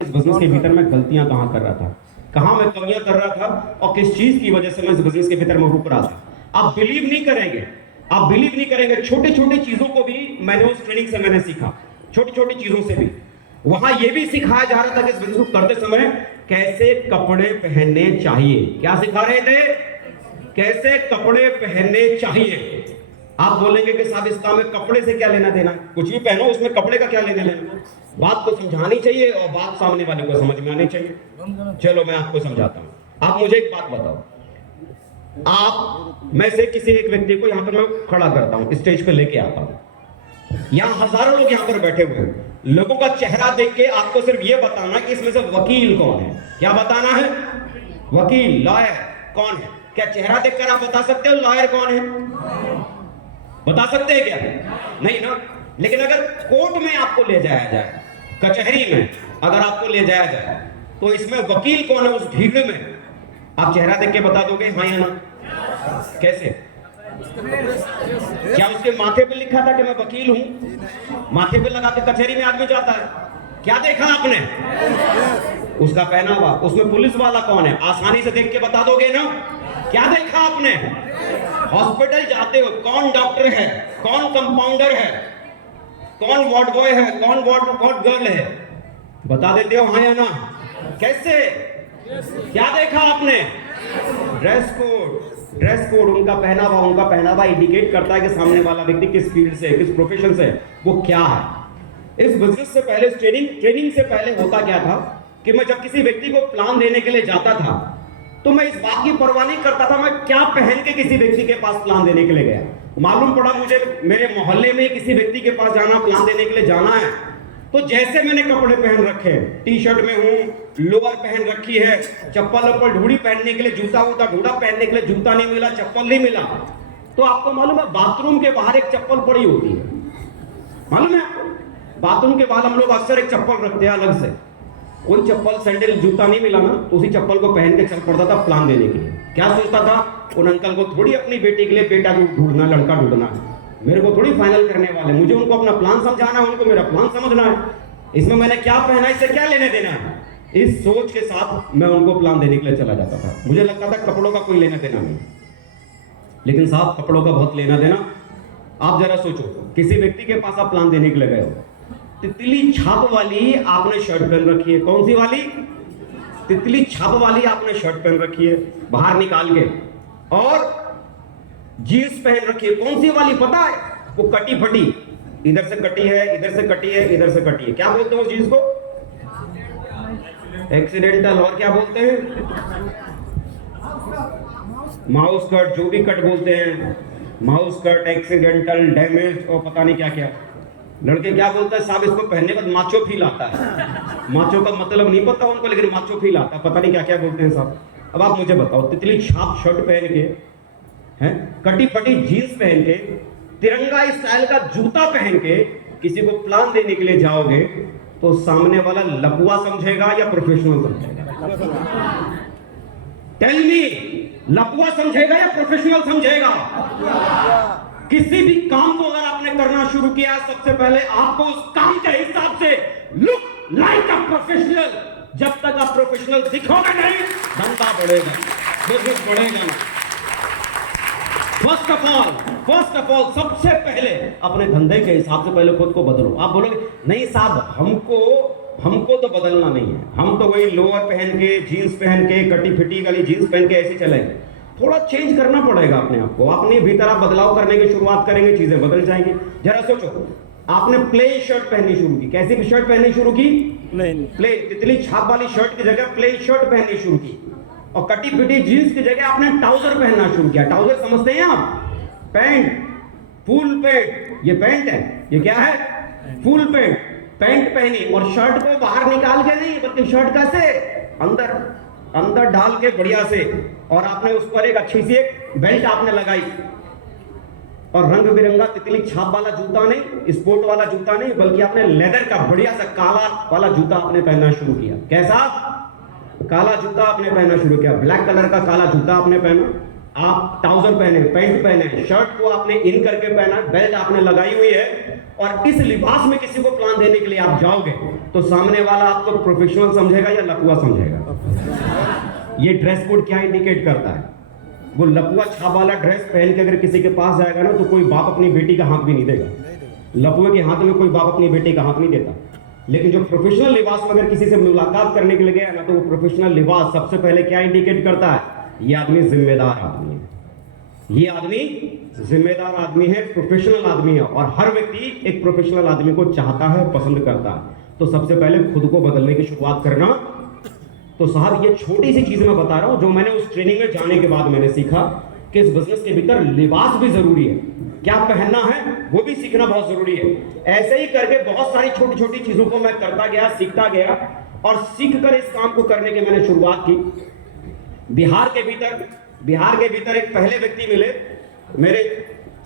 इस बिजनेस के भीतर मैं गलतियां कहां कर रहा था, कहां मैं कमियां कर रहा था और किस चीज की वजह से मैं इस बिजनेस के भीतर में रुक रहा था। आप बिलीव नहीं करेंगे, आप बिलीव नहीं करेंगे, छोटी छोटी चीजों को भी मैंने उस ट्रेनिंग से मैंने सीखा। छोटी छोटी चीजों से भी वहां यह भी सिखाया जा रहा था कि इस बिजनेस को करते समय कैसे कपड़े पहनने चाहिए। क्या सिखा रहे थे? कैसे कपड़े पहनने चाहिए। आप बोलेंगे कि साहब इस काम में कपड़े से क्या लेना देना, कुछ भी पहनो उसमें कपड़े का क्या लेना देना। बात को समझानी चाहिए और बात सामने वाले को समझ में आनी चाहिए। चलो मैं आपको समझाता हूं। आप मुझे एक बात बताओ, आप में से किसी एक व्यक्ति को यहां पर मैं खड़ा करता हूं, स्टेज पे लेके आता हूं, यहां हजारों लोग यहां पर बैठे हुए हैं। लोगों का चेहरा देख के आपको सिर्फ यह बताना कि इसमें से वकील कौन है। क्या बताना है? वकील, लॉयर कौन है। क्या चेहरा देखकर आप बता सकते हो लॉयर कौन है? बता सकते हैं क्या? नहीं ना। लेकिन अगर कोर्ट में आपको ले जाया जाए, कचहरी में अगर आपको ले जाया जाए, तो इसमें वकील कौन है उस भीड़ में, आप चेहरा देख के बता दोगे हाँ या ना? कैसे? क्या उसके माथे पे लिखा था कि मैं वकील हूं? माथे पे लगा के कचहरी में आदमी जाता है। क्या देखा आपने? उसका पहनावा, उसमें पुलिस वाला कौन है, आसानी से देख के बता दोगे ना? क्या देखा आपने? हॉस्पिटल जाते हो कौन डॉक्टर है, कौन कंपाउंडर है, कौन वार्ड बॉय है, कौन वार्ड गर्ल है, बता देते हो हाँ या ना? कैसे? क्या देखा आपने? ड्रेस कोड, ड्रेस कोड, उनका पहनावा इंडिकेट करता है कि सामने वाला व्यक्ति किस फील्ड से, किस प्रोफेशन से, वो क्या है। इस बिजनेस से पहले, ट्रेनिंग से पहले होता क्या था कि मैं जब किसी व्यक्ति को प्लान देने के लिए जाता था तो मैं इस बात की परवाह नहीं करता था मैं क्या पहन के किसी व्यक्ति के पास प्लान देने के लिए गया। मालूम पड़ा मुझे मेरे मोहल्ले में किसी व्यक्ति के पास जाना, प्लान देने के लिए जाना है, तो जैसे मैंने कपड़े पहन रखे, टी शर्ट में हूं, लोअर पहन रखी है, चप्पल ऊपर ढूढ़ी पहनने के लिए जूता होता, ढूढ़ा पहनने के लिए जूता नहीं मिला, चप्पल नहीं मिला, तो आपको मालूम है बाथरूम के बाहर एक चप्पल पड़ी होती है। मालूम है आपको? बाथरूम के बाहर हम लोग अक्सर एक चप्पल रखते हैं अलग से। कोई चप्पल, सैंडल, जूता नहीं मिला ना, तो उसी चप्पल को पहन के चल पड़ता था प्लान देने के लिए। क्या सोचता था उन अंकल को थोड़ी अपनी बेटी के लिए बेटा ढूंढना, लड़का ढूंढना, मेरे को थोड़ी फाइनल करने वाले, मुझे उनको अपना प्लान समझाना है, उनको मेरा प्लान समझना है, इसमें मैंने क्या पहना इससे क्या लेने देना है। इस सोच के साथ मैं उनको प्लान देने के लिए चला जाता था। मुझे लगता था कपड़ों का कोई लेना देना नहीं, लेकिन साहब कपड़ों का बहुत लेना देना। आप जरा सोचो, किसी व्यक्ति के पास आप प्लान देने के लिए गए हो, तितली छाप वाली आपने शर्ट पहन रखी है। कौन सी वाली? तितली छाप वाली आपने शर्ट पहन रखी है बाहर निकाल के, और जीन्स पहन रखी है। कौन सी वाली पता है? वो कटी फटी, इधर से कटी है, इधर से कटी है, इधर से कटी है। क्या बोलते हैं उस जीन्स को? एक्सीडेंटल। और क्या बोलते हैं? माउस कट, जो भी कट बोलते हैं, माउस कट, एक्सीडेंटल, डैमेज और पता नहीं क्या क्या। लड़के क्या बोलते हैं साहब, इसको पहनने के बाद माचो फील आता है। माचो का मतलब नहीं पता उनको, लेकिन माचो फील आता है, पता नहीं क्या क्या बोलते हैं साहब। अब आप मुझे बताओ, तितली छाप शर्ट पहन के हैं, कटी फटी जीन्स पहन के, तिरंगा स्टाइल का जूता पहन के किसी को प्लान देने के लिए जाओगे, तो सामने वाला लपुआ समझेगा या प्रोफेशनल समझेगा? टेल मी, लपुआ समझेगा या प्रोफेशनल समझेगा? किसी भी काम को अगर आपने करना शुरू किया, सबसे पहले आपको उस काम के हिसाब से लुक लाइक अ प्रोफेशनल। जब तक आप प्रोफेशनल दिखोगे नहीं, धंधा बढ़ेगा, बिजनेस बढ़ेगा नहीं। फर्स्ट ऑफ ऑल सबसे पहले अपने धंधे के हिसाब से पहले खुद को बदलो। आप बोलोगे नहीं साहब, हमको तो बदलना नहीं है, हम तो वही लोअर पहन के, जीन्स पहन के, कटी फिटी वाली जीन्स पहन के ऐसे चलेंगे। थोड़ा चेंज करना पड़ेगा अपने आप को, अपने भीतर आप बदलाव करने की शुरुआत करेंगे, चीजें बदल जाएंगी। जरा सोचो, आपने प्लेन शर्ट पहननी शुरू की। कैसी भी शर्ट पहननी शुरू की? प्लेन। तितली छाप वाली शर्ट की जगह प्लेन शर्ट पहननी शुरू की, और कटी फिटी जीन्स की जगह आपने ट्राउजर पहनना शुरू किया। ट्राउजर समझते हैं आप? Pant, full pant. ये पैंट है, ये क्या है? Full pant. पैंट पहनी और शर्ट को बाहर निकाल के नहीं, बल्कि शर्ट का से अंदर डाल के बढ़िया से, और आपने उस पर एक अच्छी सी एक बेल्ट आपने लगाई, और रंग बिरंगा तितली छाप वाला जूता नहीं, स्पोर्ट वाला जूता नहीं, बल्कि आपने लेदर का बढ़िया सा काला वाला जूता आपने पहनना शुरू किया। कैसा? काला जूता आपने पहनना शुरू किया, ब्लैक कलर का काला जूता आपने पहना। आप ट्राउजर पहने, पैंट पहने, शर्ट को आपने इन करके पहना, बेल्ट आपने लगाई हुई है, और इस लिबास में किसी को प्लान देने के लिए आप जाओगे तो सामने वाला आपको प्रोफेशनल समझेगा या लकुआ समझेगा? ये ड्रेस कोड क्या इंडिकेट करता है? वो लकुआ छाप वाला ड्रेस पहन के अगर किसी के पास जाएगा ना तो कोई बाप अपनी बेटी का हाथ भी नहीं देगा। लकुए के हाथ में कोई बाप अपनी बेटी का हाथ नहीं देता। लेकिन जो प्रोफेशनल लिबास में अगर किसी से मुलाकात करने के लिए गया ना तो वो प्रोफेशनल लिबास सबसे पहले क्या इंडिकेट करता है? ये आदमी जिम्मेदार आदमी है, ये आदमी जिम्मेदार आदमी है, प्रोफेशनल आदमी है। और हर व्यक्ति एक प्रोफेशनल आदमी को चाहता है, पसंद करता है। तो सबसे पहले खुद को बदलने की शुरुआत करना। तो साहब ये छोटी सी चीज मैं बता रहा हूं जो मैंने उस ट्रेनिंग में जाने के बाद मैंने सीखा कि इस बिजनेस के भीतर लिबास भी जरूरी है, क्या पहनना है वो भी सीखना बहुत जरूरी है। ऐसे ही करके बहुत सारी छोटी छोटी चीजों को मैं करता गया, सीखता गया, और सीख कर इस काम को करने की मैंने शुरुआत की। बिहार के भीतर एक पहले व्यक्ति मिले मेरे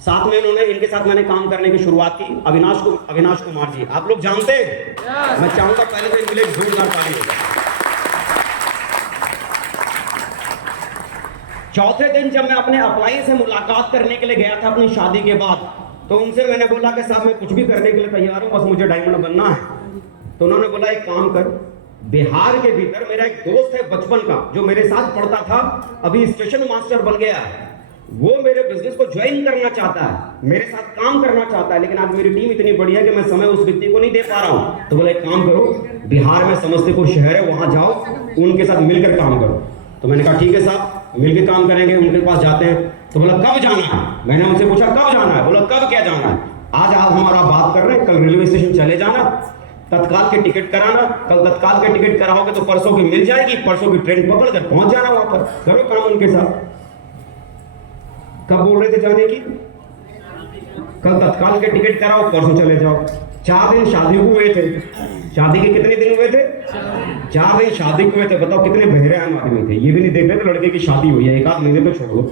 साथ में, इनके साथ मैंने काम करने की शुरुआत की, अविनाश कुमार जी। आप लोग जानते हैं? मैं चाहूंगा पहले तो इनके लिए जोरदार ताली होगा। चौथे दिन जब मैं अपने अप्लाई से मुलाकात करने के लिए गया था अपनी शादी के बाद, तो उनसे मैंने बोला कि साहब मैं कुछ भी करने के लिए तैयार हूं, बस मुझे डायमंड बनना है। तो उन्होंने बोला एक काम कर, बिहार के भीतर मेरा एक दोस्त है बचपन का जो मेरे साथ पढ़ता था, अभी स्टेशन मास्टर बन गया है, वो मेरे बिजनेस को ज्वाइन करना चाहता है, मेरे साथ काम करना चाहता है, लेकिन आज मेरी टीम इतनी बड़ी है कि मैं समय उस व्यक्ति को नहीं दे पा रहा हूं। तो बोला एक काम करो, बिहार में समस्तीपुर शहर है, वहां जाओ, उनके साथ मिलकर काम करो। तो मैंने कहा ठीक है साहब, मिलकर काम करेंगे, उनके पास जाते हैं। तो बोला कब जाना है? मैंने उनसे पूछा कब जाना है? बोला कब क्या जाना है? आज आप हमारा बात कर रहे हैं, कल रेलवे स्टेशन चले जाना, तत्काल के टिकट कराना, कल तत्काल के टिकट कराओगे तो परसों की मिल जाएगी, परसों की ट्रेन पकड़ कर पहुंच जाना वहां पर, करो काम उनके साथ। कब बोल रहे थे जाने की? कल तत्काल के टिकट कराओ, परसों चले जाओ। 4 दिन शादी को हुए थे। शादी के कितने दिन हुए थे? 4 दिन शादी को हुए थे। बताओ कितने बहरेआम आदमी थे, ये भी नहीं देख रहे थे लड़के की शादी हुई है, एक आध महीने तो छोड़ दो।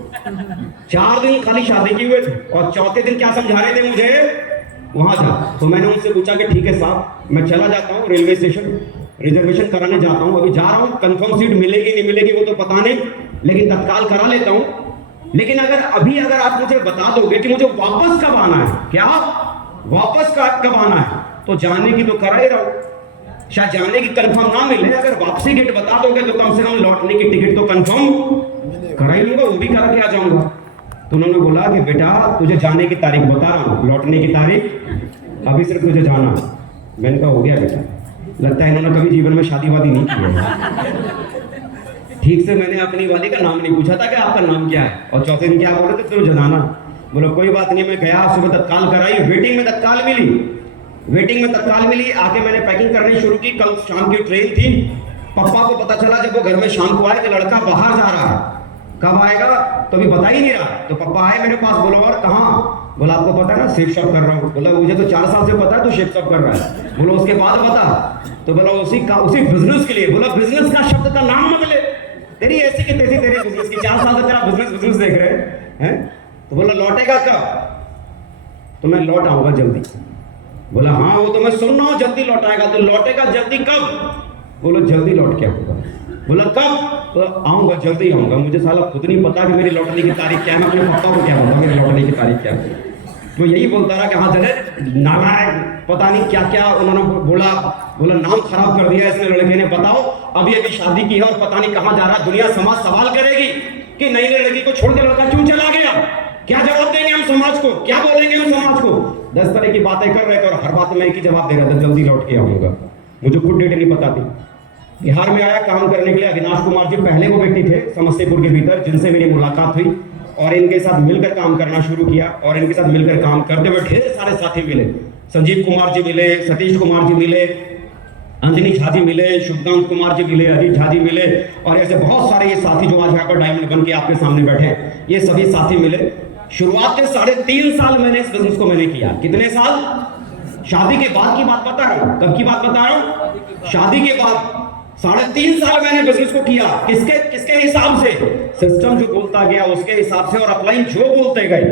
4 दिन खाली शादी की हुए थे, और चौथे दिन क्या समझा रहे थे मुझे? वहां जा। तो मैंने उनसे पूछा कि ठीक है साहब, मैं चला जाता हूँ रेलवे स्टेशन, रिजर्वेशन कराने जाता हूँ, अभी जा रहा हूँ, कंफर्म सीट मिलेगी नहीं मिलेगी वो तो पता नहीं, लेकिन तत्काल करा लेता हूँ। लेकिन अगर आप मुझे बता दोगे कि मुझे वापस कब आना है, क्या वापस कब आना है, तो जाने की तो करा ही रहा हूं। शायद जाने की कंफर्म ना मिले, अगर वापसी डेट बता दोगे तो कम से कम लौटने की टिकट तो कंफर्म करा ही लूंगा, वो भी करा के आ जाऊंगा। तो उन्होंने बोला कि बेटा तुझे जाने की तारीख बता रहा हूं, लौटने की तारीख अभी सिर्फ तुझे जाना। मैंने कहा हो गया बेटा, लगता है इन्होंने कभी जीवन में शादी वादी नहीं की। ठीक से मैंने अपनी वाली का नाम नहीं पूछा था कि आपका नाम क्या है, और चौथे दिन क्या बोल रहे थे तुझे जाना। बोला कोई बात नहीं, मैं गया, सुबह तत्काल कराई, वेटिंग में तत्काल मिली, आके मैंने पैकिंग करनी शुरू की। कल शाम की ट्रेन थी। पापा को पता चला जब वो घर में शाम को आए कि लड़का बाहर जा रहा है, कब आएगा तो अभी बता ही नहीं रहा। तो पापा आए मेरे पास, बोला और कहाँ? बोला आपको पता है ना शेप शॉप कर रहा हूँ। बोला मुझे तो 4 साल से पता है तो शेप शॉप कर रहा है। बोला उसके बाद बता। तो बोला उसी बिजनेस के लिए। बोला बिजनेस का शब्द का नाम मत ले, तेरी ऐसी की तैसी तेरे बिजनेस की, 4 साल से तेरा बिजनेस देख रहे हैं। तो बोला लौटेगा कब? तो मैं लौट आऊंगा जल्दी। बोला हाँ वो तो मैं सुन रहा हूँ जल्दी लौटाएगा, तो लौटेगा जल्दी कब? बोला जल्दी लौट के आऊंगा। बोला कब? तो आऊंगा, जल्दी आऊंगा। मुझे साला खुद नहीं पता कि मेरी लौटने की तारीख क्या है, मैं अपने पापा को क्या बोलूंगा मेरी लौटने की तारीख क्या है। तो यही बोलता रहा कि हाँ चले नालायक, पता नहीं क्या क्या उन्होंने बोला नाम खराब कर दिया इसने लड़के ने। बताओ अभी शादी की है और पता नहीं कहाँ जा रहा, दुनिया समाज सवाल करेगी कि नई लड़की को छोड़ के लड़का क्यों चला गया, क्या जवाब देंगे हम समाज को, क्या बोलेंगे हम समाज को? 10 तरह की बातें कर रहे थे और हर बात में एक ही जवाब दे रहा था, जल्दी लौट के आऊंगा। मुझे खुद डेट नहीं पता थी। बिहार में आया काम करने के लिए। अविनाश कुमार जी पहले वो व्यक्ति थे समस्तीपुर के भीतर जिनसे मेरी मुलाकात हुई, और इनके साथ मिलकर काम करना शुरू किया। और इनके साथ मिलकर काम करते हुए ढेर सारे साथी मिले। संजीव कुमार जी मिले, सतीश कुमार जी मिले, अंजनी झा जी मिले, शुभकांत कुमार जी मिले, अजीत झा जी मिले, और ऐसे बहुत सारे ये साथी जो आज यहाँ पर डायमंड बन के आपके सामने बैठे हैं, ये सभी साथी मिले। शुरुआत के 3.5 साल मैंने इस बिजनेस को किया। कितने साल? शादी के बाद की बात बता रहा हूं। कब की बात बता रहा हूं? शादी के बाद 3.5 साल मैंने बिजनेस को किया। किसके हिसाब से? सिस्टम जो बोलता गया उसके हिसाब से, और अपलाइन जो बोलते गए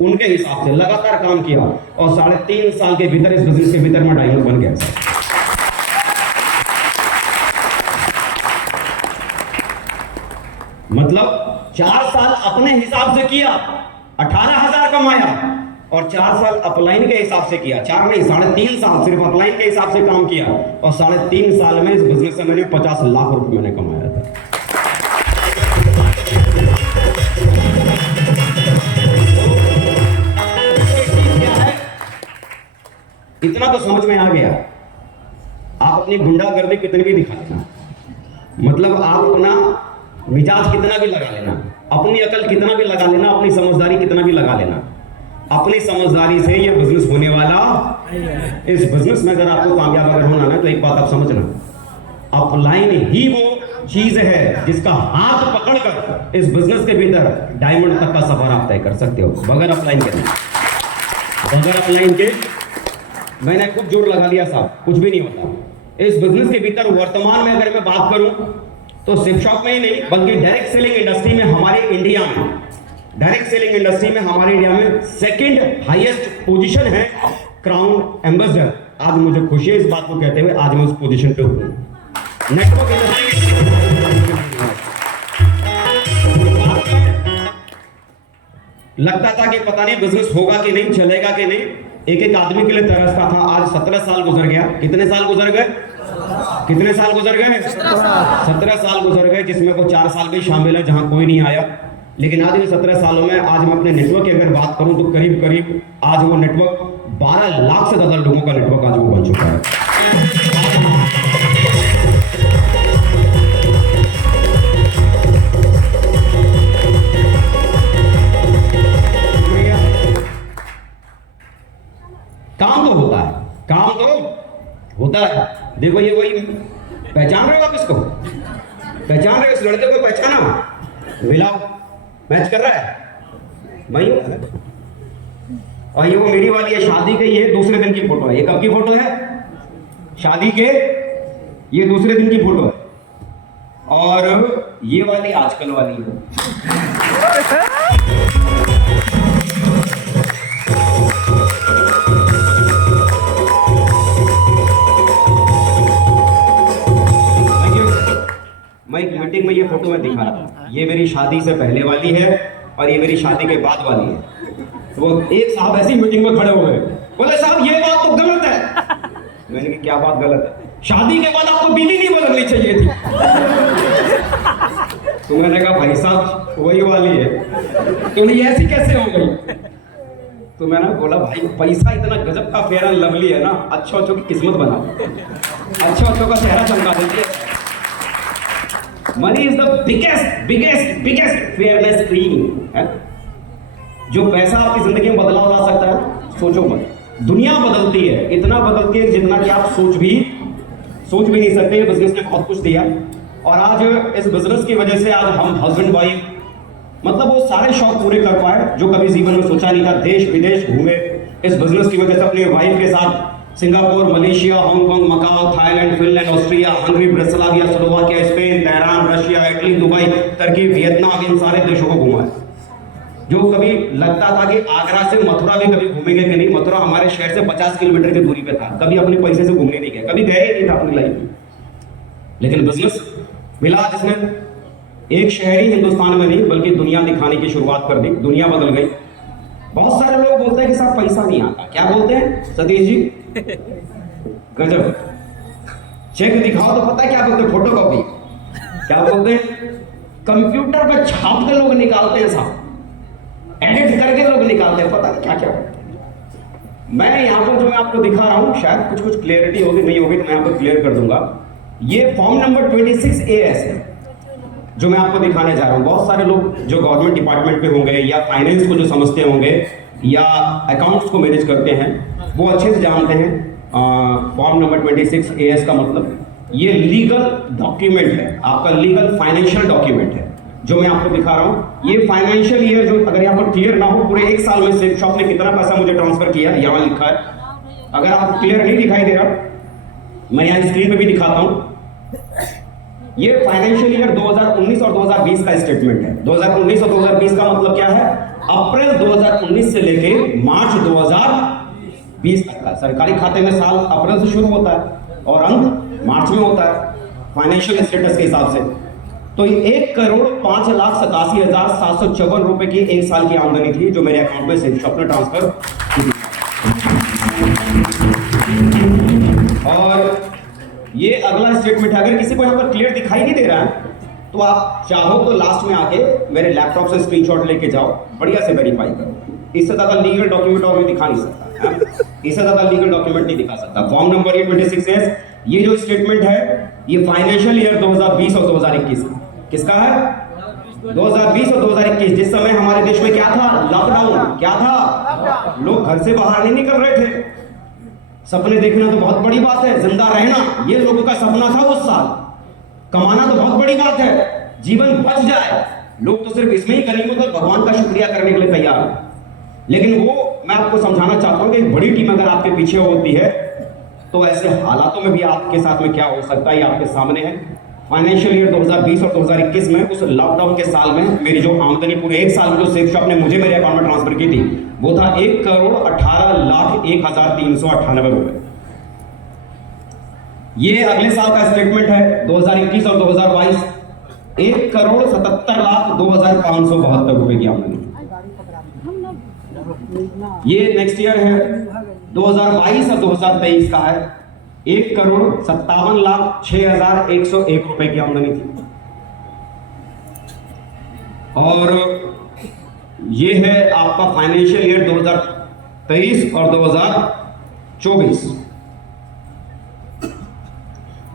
उनके हिसाब से लगातार काम किया, और 3.5 साल के भीतर इस बिजनेस के भीतर मैं डायमंड बन गया। मतलब 4 साल अपने हिसाब से किया, 18,000 कमाया, और 4 साल अपलाइन के हिसाब से किया। 4 नहीं, 3.5 साल सिर्फ अपलाइन के हिसाब से काम किया, और 3.5 साल में इस बिजनेस से मैंने 50 लाख रुपए मैंने कमाया था। इतना तो समझ में आ गया, आप अपनी गुंडागर्दी कितनी भी दिखा लेना, मतलब आप अपना मिजाज कितना भी लगा लेना, अपनी अकल कितना भी लगा लेना, अपनी समझदारी कितना भी लगा लेना, अपनी समझदारी से ये बिजनेस होने वाला। इस बिजनेस में अगर आपको कामयाब अगर होना ना, तो एक बात आप समझना, अपलाइन ही वो चीज है जिसका हाथ पकड़कर इस बिजनेस के भीतर डायमंड तक का सफर आप तय कर सकते हो, बगैर अपलाइन के। बगैर अपलाइन के मैंने खूब जोर लगा दिया साहब, कुछ भी नहीं होता इस बिजनेस के भीतर। वर्तमान में अगर मैं बात करूं तो सिप शॉप में ही नहीं, बल्कि डायरेक्ट सेलिंग इंडस्ट्री में हमारे इंडिया में, डायरेक्ट सेलिंग इंडस्ट्री में हमारे इंडिया में 2nd हाईएस्ट पोजीशन है क्राउन एम्बेसडर। आज मुझे खुशी है इस बात को कहते हुए, आज मैं उस पोजीशन पे हूं। नेटवर्क इंडस्ट्री लगता था कि पता नहीं बिजनेस होगा कि नहीं, चलेगा कि नहीं, एक आदमी के लिए तरसता था। आज 17 साल गुजर गया। कितने साल गुजर गए? कितने साल गुजर गए? 17 साल गुजर गए, जिसमें वो 4 साल भी शामिल है जहां कोई नहीं आया। लेकिन आज इन 17 सालों में आज मैं अपने नेटवर्क की अगर बात करूं तो करीब करीब आज वो नेटवर्क 12 लाख से ज्यादा लोगों का नेटवर्क आज वो बन चुका है। काम तो होता है, काम तो होता है। देखो ये वही, पहचान रहे हो आप इसको? पहचान रहे हो इस लड़के को? पहचाना? मिलाओ, मैच कर रहा है भाई। और ये वो मेरी वाली है, शादी के, ये दूसरे दिन की फोटो है। ये कब की फोटो है? शादी के, ये दूसरे दिन की फोटो है। और ये वाली आजकल वाली है। मैं एक मीटिंग में ये फोटो में दिखा रहा था, ये मेरी शादी से पहले वाली है और ये मेरी शादी के बाद वाली है। तो वो एक साहब ऐसी मीटिंग में खड़े हो गए, बोले साहब ये बात तो गलत है। मैंने कहा क्या बात गलत है? शादी के बाद आपको बीवी नहीं बदलनी चाहिए थी। तो मैंने कहा भाई साहब वही वाली है। तो नहीं ऐसी कैसे हो गई? तो मैंने बोला भाई पैसा इतना गजब का फेयर एंड लवली है ना, अच्छो अच्छों की किस्मत बनाओ, अच्छो अच्छों का चेहरा चमका देती है। Money is the biggest fairness cream है। जो पैसा आपकी जिंदगी में बदलाव ला सकता है, सोचो मत। दुनिया बदलती है, इतना बदलती है जितना कि आप सोच भी नहीं सकते। ये बिजनेस ने बहुत कुछ दिया, और आज इस बिजनेस की वजह से आज हम हस्बैंड वाइफ, मतलब वो सारे शौक पूरे कर पाए जो कभी जीवन में सोचा नहीं था। देश विदेश घूमे इस बिजनेस की वजह से, अपनी वाइफ के साथ Singapore, Malaysia, Hong Kong, Macau, Thailand, Finland, Austria, Hungary, Bratislava, Slovakia, Spain, Tehran, Russia, Italy, Dubai, Turkey, Vietnam, इन सारे देशों को घुमा है। जो कभी लगता था कि आगरा से मथुरा भी कभी घूमेंगे कि नहीं, मथुरा हमारे शहर से 50 किलोमीटर की दूरी पे था, कभी अपने पैसे से घूमने नहीं गए, कभी गए ही नहीं था अपनी लाइफ में। लेकिन बिजनेस मिला जिसने एक शहर ही हिंदुस्तान में नहीं बल्कि दुनिया दिखाने की शुरुआत कर दी, दुनिया बदल गई। बहुत सारे लोग बोलते हैं कि साहब पैसा नहीं आता। क्या बोलते हैं सतीश जी? गजब। चेक दिखाओ तो पता है क्या बोलते हैं? Photo copy. क्या बोलते हैं? कंप्यूटर पे छाप के लोग निकालते हैं साहब, एडिट करके लोग निकालते हैं, पता नहीं क्या क्या होता है। मैं यहाँ पर जो मैं आपको दिखा रहा हूँ, शायद कुछ क्लियरिटी होगी, नहीं होगी तो मैं यहाँ पर क्लियर कर दूंगा। ये फॉर्म नंबर 26 AS है जो मैं आपको दिखाने जा रहा हूँ। बहुत सारे लोग जो गवर्नमेंट डिपार्टमेंट में होंगे या फाइनेंस को जो समझते होंगे या अकाउंट्स को मैनेज करते हैं, वो अच्छे से जानते हैं फॉर्म नंबर 26 AS का मतलब ये लीगल डॉक्यूमेंट है, आपका लीगल फाइनेंशियल डॉक्यूमेंट है जो मैं आपको दिखा रहा हूँ। ये फाइनेंशियल ईयर जो अगर यहाँ पर क्लियर ना हो, पूरे 1 साल में सिप शॉप ने कितना पैसा मुझे ट्रांसफर किया, यहाँ लिखा है। अगर आपको क्लियर नहीं दिखाई दे रहा, मैं यहाँ स्क्रीन पे भी दिखाता हूँ। ये फाइनेंशियल ईयर 2019 और 2020 का स्टेटमेंट है। 2019 और 2020 का मतलब क्या है? अप्रैल 2019 से लेके मार्च 2020 तक का। सरकारी खाते में साल अप्रैल से शुरू होता है और अंत मार्च में होता है फाइनेंशियल स्टेटस के हिसाब से। तो 1,05,87,754 रुपए की एक साल की आमदनी थी जो मेरे अकाउंट में सिल्क शॉप ने ट्रांसफर की थी। और ये अगला स्टेटमेंट है, अगर किसी को यहाँ पर क्लियर दिखाई नहीं दे रहा है तो आप चाहो तो लास्ट में आके मेरे लैपटॉप से स्क्रीनशॉट लेके जाओ, बढ़िया से वेरीफाई करो। इससे ज्यादा लीगल डॉक्यूमेंट और मैं दिखा नहीं सकता, इससे ज्यादा लीगल डॉक्यूमेंट नहीं दिखा सकता। फॉर्म नंबर ये 26 है। ये जो स्टेटमेंट है ये फाइनेंशियल ईयर 2020 और 2021 किसका है? 2020 और 2021, जिस समय हमारे देश में क्या था? लॉकडाउन। क्या था? लोग घर से बाहर नहीं निकल रहे थे। सपने देखना तो बहुत बड़ी बात है, जिंदा रहना ये लोगों का सपना था उस साल। कमाना तो बहुत बड़ी बात है, जीवन बच जाए, लोग तो सिर्फ इसमें ही गनीमत और भगवान का शुक्रिया करने के लिए तैयार है। लेकिन वो मैं आपको समझाना चाहता हूं कि एक बड़ी टीम अगर आपके पीछे होती है तो ऐसे हालातों में भी आपके साथ में क्या हो सकता है ये आपके सामने है। फाइनेंशियल ईयर 2020 और 2021 में उस लॉकडाउन के साल में मेरी जो आमदनी पूरे एक साल में जो सेफ शॉप ने मुझे मेरे अकाउंट में ट्रांसफर की थी वो था 1,18,01,398 रुपए। ये अगले साल का स्टेटमेंट है 2021 और 2022, 1,77,02,572 रुपए की आमदनी। ये नेक्स्ट ईयर है 2022 और 2023 का है, 1,57,06,101 रुपए की आमदनी थी। और ये है आपका फाइनेंशियल ईयर 2023 और 2024,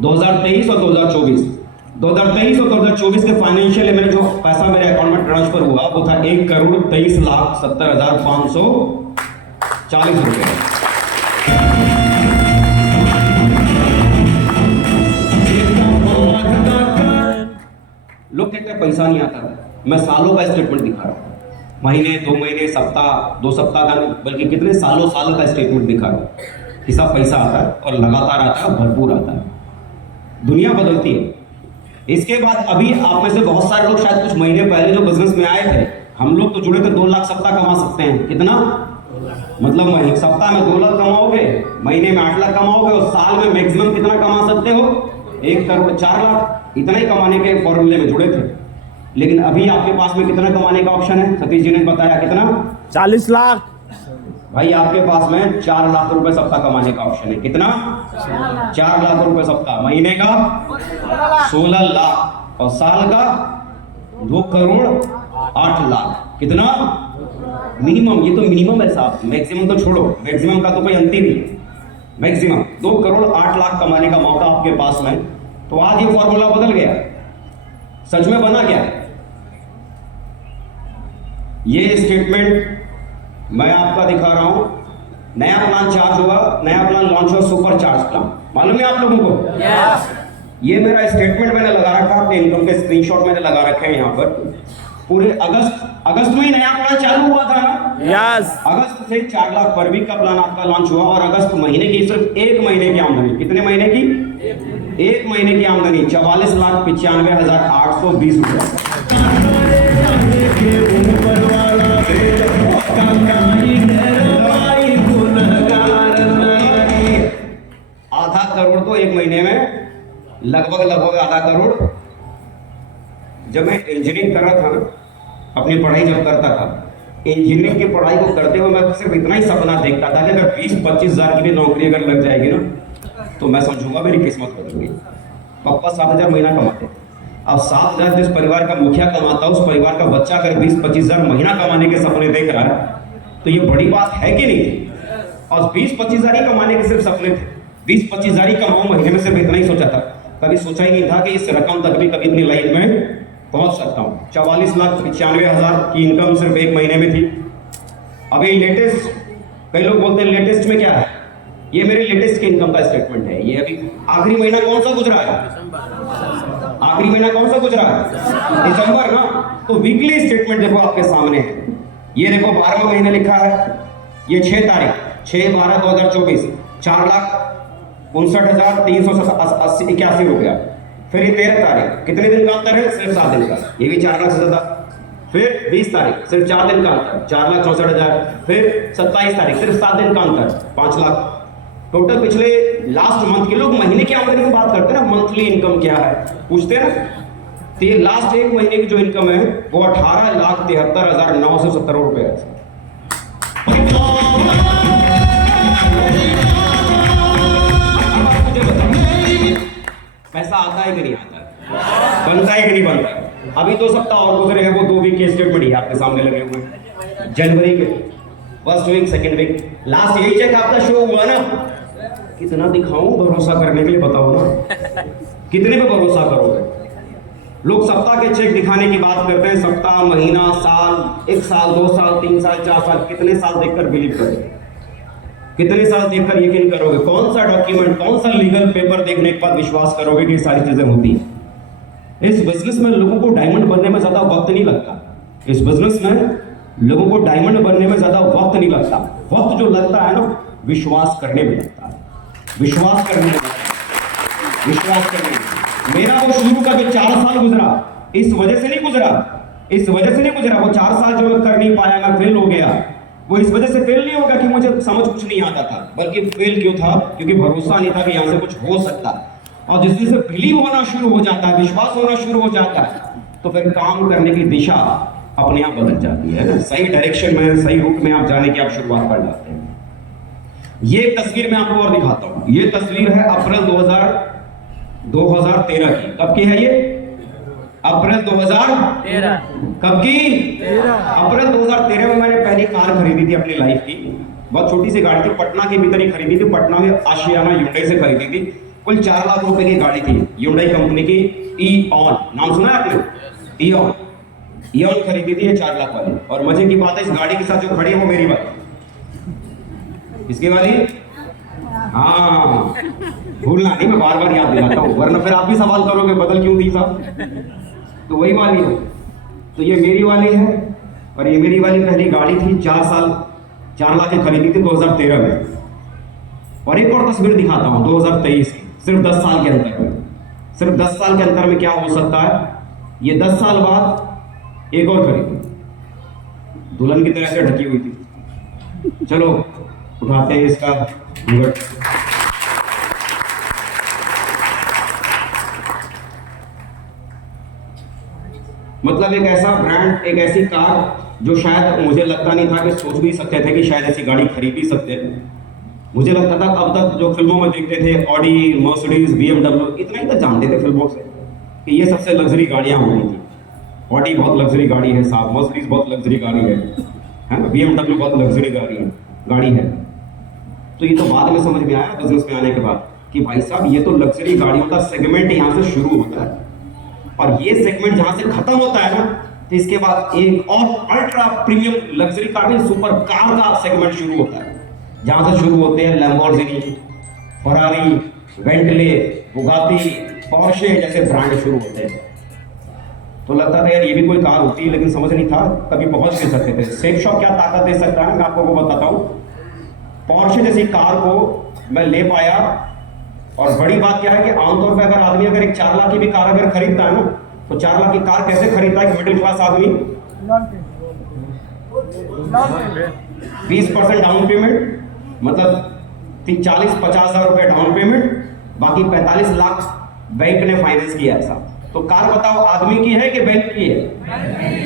2023 और 2024। 2023 और 2024 के फाइनेंशियल ईयर में जो पैसा मेरे अकाउंट में ट्रांसफर हुआ वो था 1,23,70,540 रुपए। लोग कहते हैं पैसा नहीं आता, मैं सालों का स्टेटमेंट दिखा रहा हूं, महीने, 2 महीने, सप्ताह, 2 सप्ताह का, बल्कि कितने सालों का स्टेटमेंट दिखा रहा हूं। हिसाब पैसा आता है और लगातार आता है, भरपूर आता है। दुनिया बदलती है। इसके बाद अभी आप में से बहुत सारे लोग शायद कुछ महीने पहले जो बिजनेस में आए थे, हम लोग तो जुड़े थे 2 लाख सप्ताह कमा सकते हैं। कितना? मतलब एक सप्ताह में 2 लाख कमाओगे, महीने में 8 लाख कमाओगे और साल में मैक्सिमम कितना कमा सकते हो? 1,04,00,000। इतना ही कमाने के फॉर्मूले में जुड़े थे। लेकिन अभी आपके पास में कितना कमाने का ऑप्शन है? सतीश जी ने बताया कितना? 40 लाख। भाई आपके पास में 4 लाख रुपए सप्ताह कमाने का ऑप्शन है। कितना? 4 लाख रुपए सप्ताह। महीने का 16 लाख और साल का 2,08,00,000। कितना? मिनिमम। ये तो मिनिमम है साहब, मैक्सिमम तो छोड़ो, मैक्सिमम का तो कोई अंत ही नहीं। मैक्सिमम 2,08,00,000 कमाने का मौका आपके पास में। तो आज ये फॉर्मूला बदल गया, सच में बना क्या? ये स्टेटमेंट मैं आपका दिखा रहा हूं। नया प्लान चार्ज हुआ, नया प्लान लॉन्च हुआ, सुपर चार्ज प्लान। मालूम है आप लोगों को? yes. ये मेरा स्टेटमेंट मैंने लगा रखा है, अपने इनकम के स्क्रीनशॉट मैंने लगा रखे हैं यहाँ पर। पूरे अगस्त में ही नया प्लान चालू हुआ था ना? yes. अगस्त से 4 लाख पर वीक का प्लान आपका लॉन्च हुआ और अगस्त महीने की सिर्फ 1 महीने की आमदनी, कितने महीने की? 1 महीने की आमदनी 44,95,820 रुपए। आधा करोड़ तो 1 महीने में, लगभग आधा करोड़। जब मैं इंजीनियरिंग कर रहा था ना, अपनी पढ़ाई जब करता था, इंजीनियरिंग की पढ़ाई को करते हुए मैं सिर्फ इतना ही सपना देखता था कि अगर 20-25 हजार की भी नौकरी अगर लग जाएगी ना तो मैं समझूंगा मेरी किस्मत बदल गई। पापा 7,000 महीना कमाते, अब 7,000 जिस परिवार का मुखिया कमाता है उस परिवार का बच्चा अगर 20-25 हजार महीना कमाने के सपने देख रहा है तो ये बड़ी बात है कि नहीं? और 20-25 हजार ही कमाने के सिर्फ सपने थे, 20-25 हजार ही कमाऊं महीने में, सिर्फ इतना ही सोचा था। कभी सोचा ही नहीं था कि इस रकम तक भी कभी अपनी लाइफ में पहुंच सकता हूं। 44,95,000 की इनकम सिर्फ 1 महीने में थी। अभी लेटेस्ट, कई लोग बोलते हैं लेटेस्ट में क्या है, ये मेरे लेटेस्ट की इनकम का स्टेटमेंट है। ये अभी आखिरी महीना कौन सा गुजरा है? आखिरी महीना कौन सा गुजरा है? दिसंबर ना। तो वीकली स्टेटमेंट देखो आपके सामने है। ये देखो 12वां महीना लिखा है, ये 6 तारीख 6/12/2024, 4,59,381 रुपया। फिर ये 13 तारीख, कितने दिन का अंतर है? सिर्फ 7 दिन का, ये भी 4 लाख से ज्यादा। फिर 20 तारीख, सिर्फ 4 दिन का अंतर, 4,64,000। फिर 27 तारीख, सिर्फ 7 दिन का अंतर, 5 लाख। टोटल पिछले लास्ट मंथ के लोग महीने की आमदनी की बात करते हैं ना, मंथली इनकम क्या है पूछते हैं ना, तो ये लास्ट एक महीने की जो इनकम है वो 18,73,970 रुपए है। पैसा आता है कि नहीं आता है, बनता है कि नहीं बनता है। अभी 2 सप्ताह और गुजरे हैं, वो 2 वीक के स्टेटमेंट ही आपके सामने लगे हुए हैं। जनवरी के first week, second week, last यही चेक आपका शो हुआ ना। कितना दिखाऊं भरोसा करने के लिए, बताओ ना कितने पे भरोसा करोगे। लोग सप्ताह के चेक दिखाने की बात करते हैं, सप्ताह, महीना, साल, 1 साल, 2 साल, 3 साल, 4 साल, कितने साल देखकर बिलीव करोगे, कितने साल देखकर यकीन करोगे, कौन सा डॉक्यूमेंट, कौन सा लीगल पेपर देखने के बाद विश्वास करोगे कि ये सारी चीजें होती हैं। इस बिजनेस में लोगों को डायमंड बनने में ज्यादा वक्त नहीं लगता। इस बिजनेस में लोगों को डायमंड बनने में ज्यादा वक्त नहीं लगता। वक्त जो लगता है ना, विश्वास करने में लगता है, विश्वास करने में लगता है, विश्वास करने में। मेरा वो शुरू का जो 4 साल गुजरा, इस वजह से नहीं गुजरा, इस वजह से नहीं गुजरा। वो 4 साल जो मैं कर नहीं पाया, मैं फेल हो गया, वो इस वजह से फेल नहीं होगा कि मुझे समझ कुछ नहीं आता था, बल्कि फेल क्यों था, क्योंकि भरोसा नहीं था कि यहां से कुछ हो सकता। और जिस दिन से बिलीव होना शुरू हो जाता है, विश्वास होना शुरू हो जाता है, तो फिर काम करने की दिशा अपने आप बदल जाती है ना। सही डायरेक्शन में, सही रूट में आप जाने की आप शुरुआत कर जाते हैं। ये तस्वीर मैं आपको और दिखाता हूं। ये तस्वीर है अप्रैल 2013 की। कब की है ये? अप्रैल 2013। कब की? अप्रैल 2013 में मैंने पहली कार खरीदी थी अपनी लाइफ की। बहुत छोटी सी गाड़ी थी, पटना के भीतर ही खरीदी थी। पटना में आशियाना ह्युंडई से खरीदी थी। कुल 4 लाख रुपए की गाड़ी थी, ह्युंडई कंपनी की ईऑन, नाम सुना है आपने? ईऑन, ईऑन खरीदी थी ये 4 लाख वाली। और मजे की बात है, इस गाड़ी के साथ जो खड़ी है वो मेरी वाली। इसकी वाली? हाँ, भूलना नहीं, मैं बार बार याद दिलाता हूँ, वरना फिर आप भी सवाल करोगे बदल क्यों दी साहब। तो वही वाली है। तो ये मेरी वाली है, और ये मेरी वाली पहली गाड़ी थी। 4 लाख की खरीदी थी 2013 में। और एक और तस्वीर दिखाता हूँ 2023 की, सिर्फ 10 साल के अंतर में। सिर्फ 10 साल के अंतर में क्या हो सकता है। ये 10 साल बाद एक और खरीदी, दुल्हन की तरह से ढकी हुई थी। चलो उठाते हैं इसका घूंघट। मतलब एक ऐसा ब्रांड, एक ऐसी कार जो शायद मुझे लगता नहीं था कि सोच भी सकते थे कि शायद ऐसी गाड़ी खरीद भी सकते हैं। मुझे लगता था अब तक जो फिल्मों में देखते थे, ऑडी, मर्सिडीज, BMW, इतना ही तो जानते थे फिल्मों से कि ये सबसे लग्जरी गाड़ियां होती थी। ऑडी बहुत लग्जरी गाड़ी है साहब, मर्सिडीज बहुत लग्जरी गाड़ी है ना, BMW बहुत लग्जरी गाड़ी है। तो ये तो बाद में समझ में आया बिजनेस में आने के बाद कि भाई साहब ये तो लग्जरी गाड़ियों का सेगमेंट यहाँ से शुरू होता है, और ये सेगमेंट जहां से खत्म होता है ना, तो इसके बाद एक और ultra premium luxury car, super car का सेगमेंट शुरू होता है, जहां से शुरू होते हैं Lamborghini, Ferrari, Bentley, Bugatti, Porsche जैसे ब्रांड शुरू होते हैं। तो लगता था यार ये भी कोई कार होती है, लेकिन समझ नहीं था कभी पहुंच नहीं सकते थे। सेफ शॉप क्या ताकत दे सकता है, मैं आपको वो बताता हूँ। पोर्शे जैसी कार को मैं ले पाया, और बड़ी बात क्या है कि आमतौर पर अगर आदमी अगर एक 4 लाख की भी कार अगर खरीदता है ना, तो 4 लाख की कार कैसे खरीदता है मिडिल क्लास आदमी? 20% डाउन पेमेंट, मतलब 40-50 हजार रुपए डाउन पेमेंट, बाकी 45 लाख बैंक ने फाइनेंस किया है साहब। तो कार बताओ आदमी की है कि बैंक की है?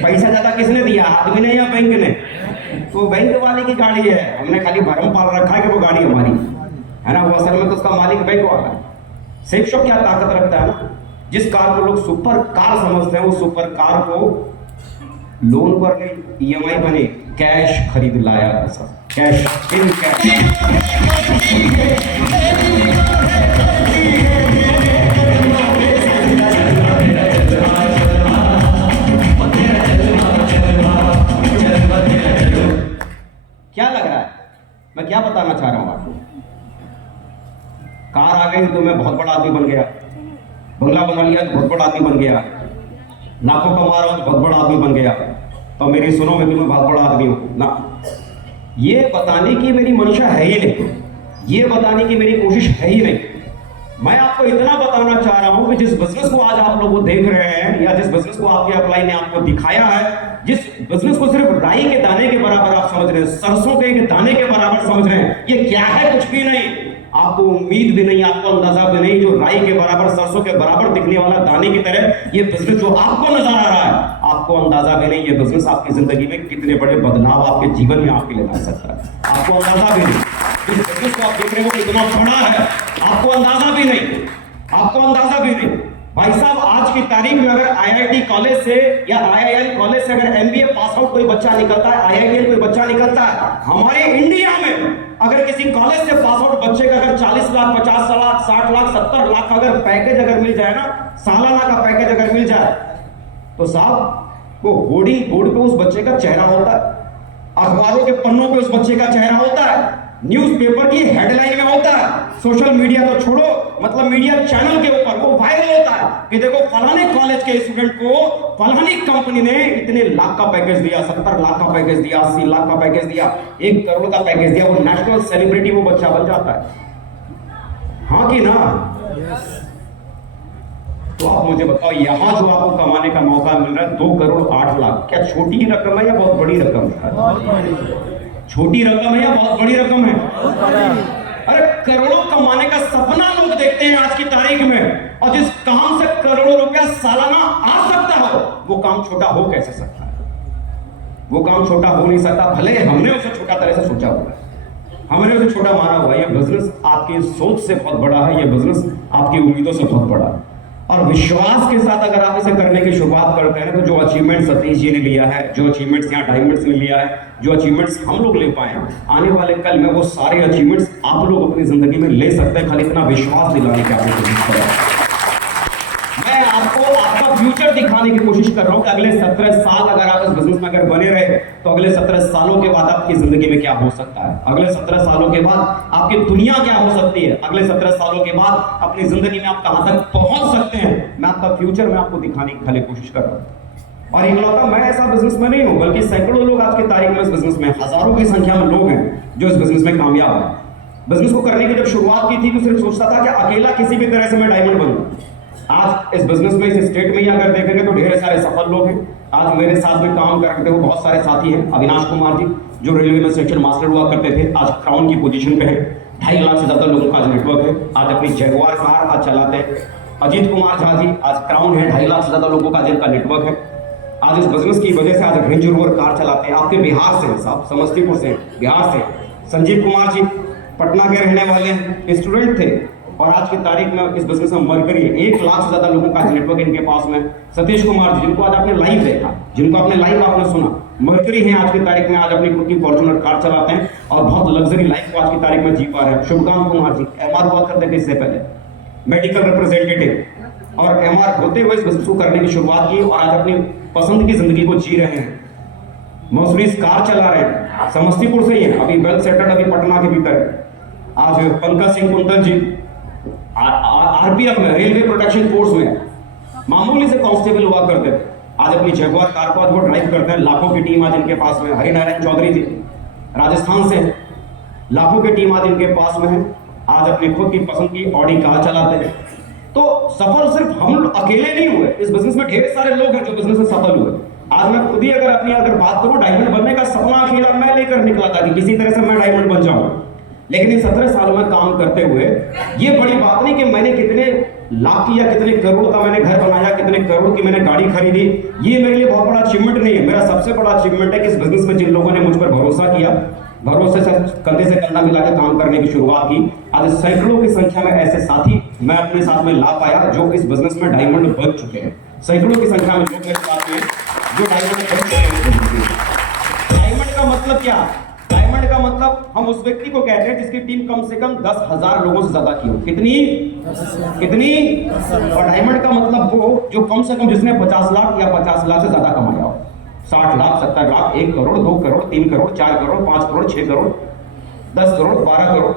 पैसा ज्यादा किसने दिया, आदमी ने या बैंक ने? तो बैंक वाले की गाड़ी है, हमने खाली भरम पाल रखा है कि वो गाड़ी हमारी है ना, वो असल में तो उसका मालिक बैंक वाला है। सेफ शॉप क्या ताकत रखता है ना, जिस कार को लोग सुपर कार समझते हैं, वो सुपर कार को लोन पर नहीं, EMI बने, कैश खरीद लाया है सब, कैश इन कैश। क्या लग रहा है, मैं क्या बताना चाह रहा हूं आपको? कार आ गई तो मैं बहुत बड़ा आदमी बन गया, बंगला बना लिया तो बहुत बड़ा आदमी बन गया, लाखों कमा रहा हूं तो बहुत बड़ा आदमी बन गया, तो मेरी सुनो में भी मैं बहुत बड़ा आदमी हूं ना। ये बताने की मेरी मंशा है ही नहीं, ये बताने की मेरी कोशिश है ही नहीं। मैं आपको इतना बताना चाह रहा हूं कि जिस बिजनेस को आज आप लोग देख रहे हैं, या जिस बिजनेस को आपके अपलाइन ने आपको दिखाया है, जिस बिजनेस को सिर्फ राई के दाने के बराबर आप समझ रहे हैं, सरसों के दाने के बराबर समझ रहे हैं, ये क्या है? कुछ भी नहीं। आपको उम्मीद भी नहीं, आपको अंदाजा भी नहीं, जो राई के बराबर, सरसों के बराबर दिखने वाला दाने की तरह ये बिजनेस जो आपको नजर आ रहा है, आपको अंदाजा भी नहीं ये बिजनेस आपकी जिंदगी में कितने बड़े बदलाव आपके जीवन में आपके लिए ला सकता है। आपको अंदाजा भी नहीं, इस बिजनेस को आप देख रहे हो कितना बड़ा है, आपको अंदाजा भी नहीं, आपको अंदाजा भी नहीं। भाई साहब, आज की तारीख में अगर आईआईटी कॉलेज से या आईआईएम कॉलेज से अगर एमबीए पास आउट कोई बच्चा निकलता है, आईआईएम कोई बच्चा निकलता है, हमारे इंडिया में अगर किसी कॉलेज से पास आउट बच्चे का अगर 40 लाख, 50 लाख, 60 लाख, 70 लाख अगर पैकेज अगर मिल जाए ना, सालाना का पैकेज अगर मिल जाए, तो साहब वो होर्डिंग बोर्ड पे उस बच्चे का चेहरा होता है, अखबारों के पन्नों पे उस बच्चे का चेहरा होता है, न्यूज़पेपर की हेडलाइन में होता है, सोशल मीडिया तो छोड़ो, मतलब मीडिया चैनल के ऊपर वो वायरल होता है कि देखो फलाने कॉलेज के स्टूडेंट को फलानी कंपनी ने इतने लाख का पैकेज दिया, 70 लाख का पैकेज दिया, 80 लाख का पैकेज दिया, 1 करोड़ का पैकेज दिया, वो नेशनल सेलिब्रिटी वो बच्चा बन जाता है। हाँ कि ना? तो आप मुझे बताओ, यहां जो आपको कमाने का मौका मिल रहा है 2 करोड़ 8 लाख, क्या छोटी रकम है या बहुत बड़ी रकम है? छोटी रकम है या बहुत बड़ी रकम है? अरे करोड़ों कमाने का सपना लोग देखते हैं आज की तारीख में, और जिस काम से करोड़ों रुपया सालाना आ सकता हो, वो काम छोटा हो कैसे सकता है? वो काम छोटा हो नहीं सकता, भले हमने उसे छोटा तरह से सोचा हुआ है, हमने उसे छोटा माना हुआ है। ये बिजनेस आपकी सोच से बहुत बड़ा है, ये बिजनेस आपकी उम्मीदों से बहुत बड़ा है, और विश्वास के साथ अगर आप इसे करने की शुरुआत करते हैं तो जो अचीवमेंट सतीश जी ने लिया है, जो अचीवमेंट्स यहाँ डायमंड्स ने लिया है, जो अचीवमेंट्स हम लोग ले पाए हैं, आने वाले कल में वो सारे अचीवमेंट्स आप लोग अपनी जिंदगी में ले सकते हैं, खाली इतना विश्वास दिलाने की आपने कोशिश करें। मैं आपको आपका फ्यूचर दिखाने की कोशिश कर रहा हूं कि अगले 17 साल अगर आप इस बिजनेस में अगर बने रहे तो अगले 17 सालों के बाद आपकी जिंदगी में क्या हो सकता है, अगले 17 सालों के बाद आपकी दुनिया क्या हो सकती है, अगले 17 सालों के बाद अपनी जिंदगी में आप कहां तक पहुंच सकते हैं। मैं आपका फ्यूचर में आपको दिखाने की खाली कोशिश कर रहा हूं। और इकलौता मैं ऐसा बिजनेसमैन नहीं हूं, बल्कि सैकड़ों लोग आज की तारीख में इस बिजनेस में, हजारों की संख्या में लोग हैं जो इस बिजनेस में कामयाब है। बिजनेस को करने की जब शुरुआत की थी तो सिर्फ सोचता था कि अकेला किसी भी तरह से मैं डायमंड बनूं। आज इस बिजनेस में, इस स्टेट में ही अगर देखेंगे तो ढेर सारे सफल लोग हैं। आज मेरे साथ में काम करते हुए बहुत सारे साथी हैं। अविनाश कुमार जी जो रेलवे में सेक्शन मास्टर हुआ करते थे, आज क्राउन की पोजीशन पे है। 2.5 लाख से ज्यादा लोगों का आज नेटवर्क है, आज अपनी जगुआर कार आज चलाते हैं। अजीत कुमार झा जी आज क्राउन है, 2.5 लाख से ज्यादा लोगों का जिनका नेटवर्क है। आज इस बिजनेस की वजह से आज रेंज रोवर कार चलाते हैं। आपके बिहार से, साहब समस्तीपुर से, बिहार से संजीव कुमार जी पटना के रहने वाले हैं, स्टूडेंट थे और आज की तारीख में इस बिजनेस में मरकरी है। 1 लाख से ज्यादा लोगों का नेटवर्क इनके पास में। सतीश कुमार जी जिनको आज आपने लाइव देखा, जिनको आपने लाइव आपने सुना, मरकरी है आज की तारीख में, आज अपनी खुद की फॉर्च्यूनर कार चलाते हैं और बहुत लग्जरी लाइफ को आज की तारीख में जी पा रहे हैं। शुभकांत कुमार जी एमआर हुआ करते थे इससे पहले, मेडिकल रिप्रेजेंटेटिव, और एमआर होते हुए इस बिजनेस को करने की शुरुआत की और आज अपनी पसंद की जिंदगी को जी रहे हैं। मर्सिडीज कार चला रहे हैं, समस्तीपुर से ही है, अभी वेल सेटल्ड, अभी पटना के भीतर। आज पंकज सिंह कुंदन जी आरपीएफ में, रेलवे प्रोटेक्शन फोर्स में मामूली से कांस्टेबल हुआ करते थे, आज अपनी जगुआर कार को आज वो ड्राइव करते हैं। लाखों की टीम आज इनके पास में। हरिनारायण चौधरी जी राजस्थान से, लाखों की टीम आज इनके पास में है, आज अपनी खुद की पसंद की ऑडी कार चलाते हैं। तो सफल सिर्फ हम अकेले नहीं हुए, इस बिजनेस में ढेर सारे लोग हैं जो बिजनेस में सफल हुए। आज मैं खुद ही अगर बात करूं, डायमंड बनने का सपना अकेला मैं लेकर निकला था कि किसी तरह से मैं डायमंड बन जाऊं, लेकिन इन 17 सालों में काम करते हुए ये बड़ी बात नहीं कि मैंने कितने लाख की या कितने करोड़ का मैंने घर बनाया, कितने करोड़ की मैंने गाड़ी खरीदी, ये मेरे लिए बहुत बड़ा अचीवमेंट नहीं है। मेरा सबसे बड़ा अचीवमेंट है कि इस बिजनेस में जिन लोगों ने मुझ पर भरोसा किया, भरोसे से कंधे से कंधा मिलाकर काम करने की शुरुआत की, आज सैकड़ों की संख्या में ऐसे साथी मैं अपने साथ में ला पाया जो इस बिजनेस में डायमंड बन चुके हैं। सैकड़ों की संख्या में लोग मेरे साथ में जो डायमंड बन चुके हैं। डायमंड का मतलब क्या? डायमंड का मतलब हम उस व्यक्ति को कहते हैं जिसकी टीम कम से कम 10,000 लोगों से ज्यादा की हो। कितनी? और डायमंड का मतलब वो जो कम से कम जिसने 50 लाख या 50 लाख से ज्यादा कमाया हो, 60 लाख, 70 लाख, 1 करोड़, 2 करोड़, 3 करोड़, 4 करोड़, 5 करोड़, 6 करोड़, 10 करोड़, 12 करोड़,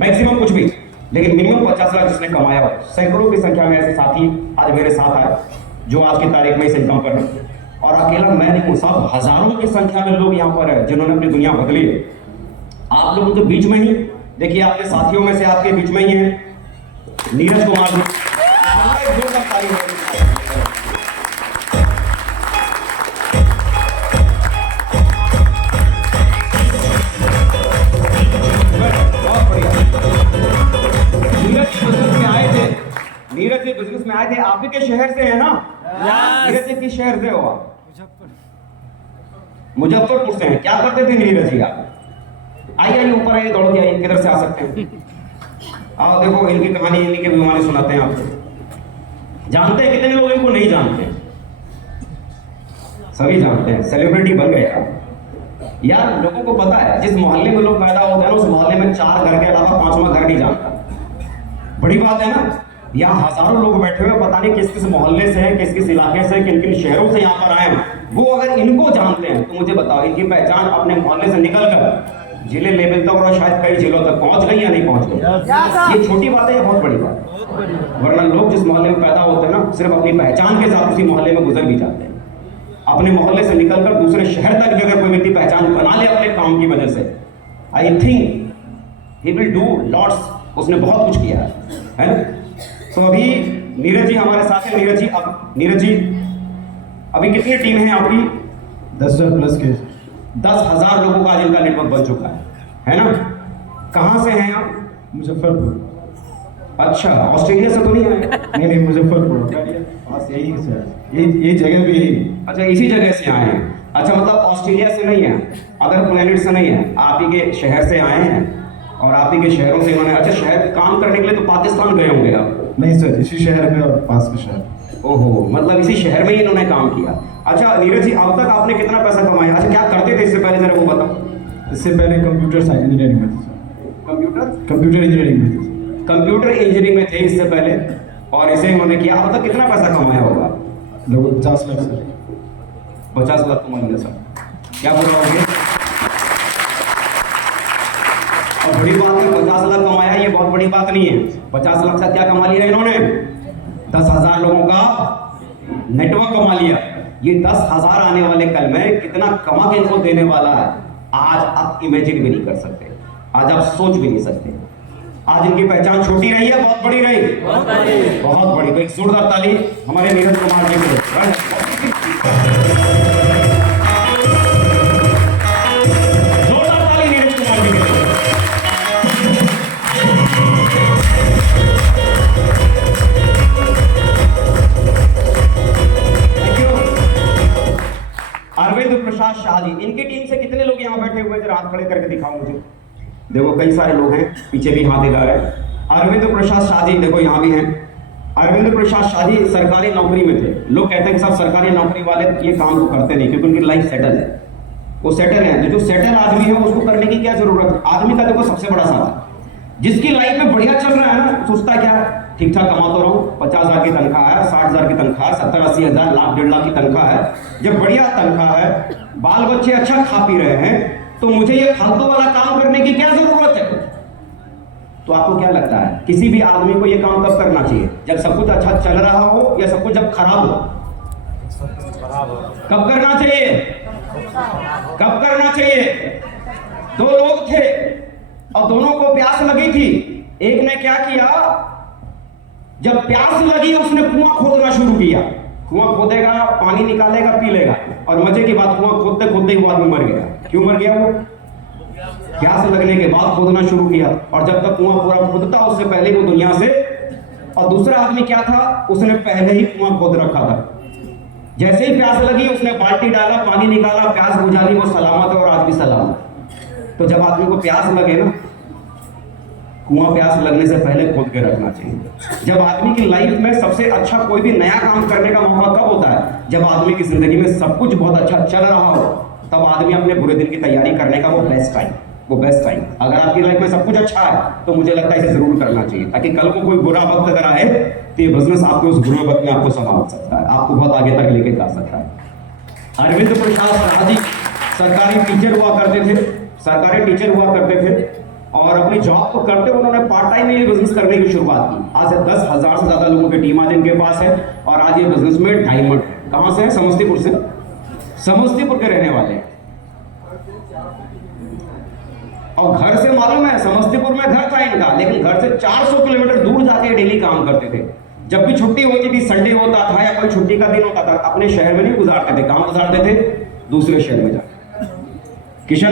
मैक्सिमम कुछ भी, लेकिन मिनिमम 50 लाख जिसने कमाया हो। सैकड़ों की संख्या में ऐसे साथी आज मेरे साथ आए जो आज की तारीख में इस इनकम पर है। और अकेला मैं नहीं हूं, साहब हजारों की संख्या में लोग यहाँ पर है जिन्होंने अपनी दुनिया बदली है। आप लोगों के बीच में ही देखिए, आपके साथियों में से आपके बीच में ही है नीरज कुमार जी। बहुत बढ़िया। आए थे, आप ही के शहर से है ना? नीरज जी किस शहर से हो आप? मुजफ्फरपुर से हैं। क्या करते थे नीरज जी आप? आइए ऊपर आइए, दौड़ के आइए, किधर से आ सकते हैं? आओ देखो इनकी कहानी, इन्हीं के विमानी सुनाते हैं आपको। जानते हैं कितने लोग इनको नहीं जानते? सभी जानते हैं, सेलिब्रिटी बन गए आप। यार लोगों को पता है जिस मोहल्ले में लोग पैदा होते हैं ना, उस मोहल्ले में 4 घर के अलावा 5वां घर नहीं जानता। बड़ी बात है ना? यहाँ हजारों लोग बैठे हुए, पता नहीं किस किस मोहल्ले से हैं, किस किस इलाके से, किन किन शहरों से यहाँ पर आए हैं। वो अगर इनको जानते हैं तो मुझे बताओ इनकी पहचान अपने मोहल्ले से निकलकर जिले लेवल तक और शायद कई जिलों तक पहुंच गई या नहीं पहुंच गई? ये छोटी बात है या बहुत बड़ी बात है? वरना लोग जिस मोहल्ले में पैदा होते हैं ना, सिर्फ अपनी पहचान के साथ उसी मोहल्ले में गुजर भी जाते हैं। अपने मोहल्ले से निकलकर दूसरे शहर तक भी अगर कोई व्यक्ति पहचान बना ले अपने काम की वजह से, I think he will do lots. उसने बहुत कुछ किया है ना? तो अभी नीरज जी हमारे साथ है। नीरज जी अभी कितनी टीम है आपकी? 10,000 प्लस के। 10,000 लोगों का आज इनका नेटवर्क बन चुका है ना? कहाँ से हैं आप? मुजफ्फरपुर। अच्छा, ऑस्ट्रेलिया से तो नहीं आए? नहीं, मुजफ्फरपुर पास यही से, ये जगह भी यही। अच्छा, इसी जगह से आए हैं। अच्छा, मतलब ऑस्ट्रेलिया से नहीं है, अदर प्लेनेट से नहीं है, आप ही के शहर से आए हैं और आप ही के शहरों से इन्होंने, अच्छा शहर काम करने के लिए तो पाकिस्तान गए होंगे आप? नहीं सर, इसी शहर में और पास के शहर। ओहो, मतलब इसी शहर में ही इन्होंने काम किया। अच्छा नीरज जी, अब तक आपने कितना पैसा कमाया? अच्छा, क्या करते थे इससे पहले, जरा वो बताओ। इससे पहले कंप्यूटर साइंस इंजीनियरिंग में थे सर। कंप्यूटर इंजीनियरिंग में थे। कंप्यूटर इंजीनियरिंग में थे इससे पहले, और इसे इन्होंने किया। अब तक कितना पैसा कमाया होगा? लगभग 50 लाख सर। 50 लाख कमा लिया सर, क्या बोल रहे होगे? और बड़ी बात है, 50 लाख कमाया, ये बहुत बड़ी बात नहीं है। 50 लाख से क्या कमा लिया इन्होंने? 10,000 लोगों का नेटवर्क कमा लिया। ये 10,000 आने वाले कल में कितना कमा के इनको देने वाला है, आज आप इमेजिन भी नहीं कर सकते, आज आप सोच भी नहीं सकते। आज इनकी पहचान छोटी रही है, बहुत बड़ी रही? बहुत बड़ी। तो एक जोरदार ताली हमारे नीरज कुमार जी को। जोरदार ताली नीरज कुमार जी को। अरविंद प्रसाद शाह जी, इनकी टीम से कितने लोग यहाँ बैठे हुए? जरा हाथ खड़े करके दिखाओ मुझे। देखो कई सारे लोग हैं, पीछे भी हाथ दिखा रहे हैं। अरविंद प्रसाद शाह जी देखो यहाँ भी हैं। अरविंद प्रसाद शाह जी सरकारी नौकरी में थे। लोग कहते हैं कि सब सरकारी नौकरी वाले ये काम तो करते नहीं, क्योंकि उनकी लाइफ सेटल है, वो सेटल है। जो सेटल आदमी है उसको करने की क्या जरूरत है? आदमी का देखो सबसे बड़ा सवाल, जिसकी लाइफ में बढ़िया चल रहा है ना, सोचता क्या है, ठीक ठाक कमा तो रहूं, 50,000 की तनख्वाह है, 60,000 की तनख्वाह है, 70-80 हजार, लाख 1.5 लाख की तनख्वाह है। जब बढ़िया तनख्वाह है, बाल बच्चे अच्छा खा पी रहे हैं, तो मुझे ये फालतू वाला काम करने की क्या जरूरत है? तो आपको क्या लगता है किसी भी आदमी को ये काम कब करना चाहिए? जब सब कुछ अच्छा चल रहा हो या सब कुछ जब खराब हो? कब करना चाहिए? कब करना चाहिए? 2 लोग थे और दोनों को प्यास लगी थी। एक ने क्या किया, जब प्यास लगी उसने कुआं खोदना शुरू किया। कुआं खोदेगा, पानी निकालेगा, पी लेगा, और मजे की बात, कुआं खोदते खोदते ही वो आदमी मर गया। क्यों मर गया? वो प्यास लगने के बाद खोदना शुरू किया, और जब तक कुआं पूरा खोदता उससे पहले वो दुनिया से। और दूसरा आदमी क्या था, उसने पहले ही कुआं खोद रखा था। जैसे ही प्यास लगी उसने बाल्टी डाला, पानी निकाला, प्यास बुझा ली, वो सलामत है और आज भी सलामत। तो जब आदमी को प्यास लगे ना, कुआं प्यास लगने से पहले खोद के रखना चाहिए। जब आदमी की लाइफ में सबसे अच्छा कोई भी नया काम करने का मौका कब होता है? जब आदमी की जिंदगी में सब कुछ बहुत अच्छा चल रहा हो, तब आदमी अपने बुरे दिन की तैयारी करने का वो बेस्ट टाइम। अगर आपकी लाइफ में सब कुछ अच्छा है तो मुझे लगता है इसे जरूर करना चाहिए, ताकि कल को कोई बुरा वक्त अगर आए तो ये बिजनेस आपको उस बुरे वक्त में आपको संभाल सकता है, आपको बहुत आगे तक लेके जा सकता है। अरविंद प्रसाद शाह जी सरकारी टीचर हुआ करते थे, और अपनी जॉब तो करते उन्होंने पार्ट टाइम में ये बिजनेस करने की शुरुआत की। आज से 10,000 से ज्यादा लोगों की टीम आज इनके पास है, और आज ये बिजनेस में डायमंड है। कहां से है? समस्तीपुर के रहने वाले हैं। और घर से मालूम है, समस्तीपुर में घर था इनका, लेकिन घर से 400 किलोमीटर दूर जाके डेली काम करते थे। जब भी छुट्टी होती थी, संडे होता था या कोई छुट्टी का दिन होता था, अपने शहर में नहीं गुजारते थे, काम गुजारते थे दूसरे शहर में जाकर। किशन